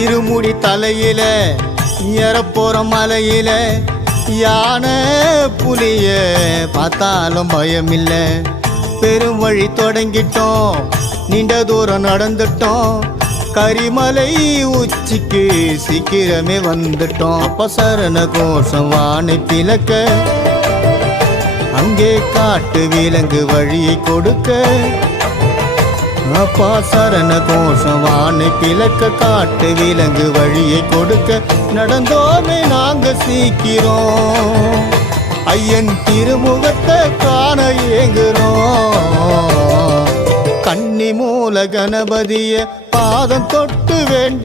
இருமுடி தலையில ஏறப்போற மலையில யானை புலிய பார்த்தாலும் பயமில்ல. பெரும் வழி தொடங்கிட்டோம், நீண்ட தூரம் நடந்துட்டோம், கரிமலை உச்சிக்கு சீக்கிரமே வந்துட்டோம். அப்ப சரண கோஷம் வானை பிளக்க, அங்கே காட்டு விலங்கு வழியை கொடுக்க. அப்பா சரண கோஷம் வானை பிளக்க, காட்டு விலங்கு வழியை கொடுக்க. நடந்தோமே நாங்க சீக்கிரம், ஐயன் திருமுகத்தை காண ஏங்குறோம். கன்னி மூல கணபதிய பாதம் தொட்டு வேண்டி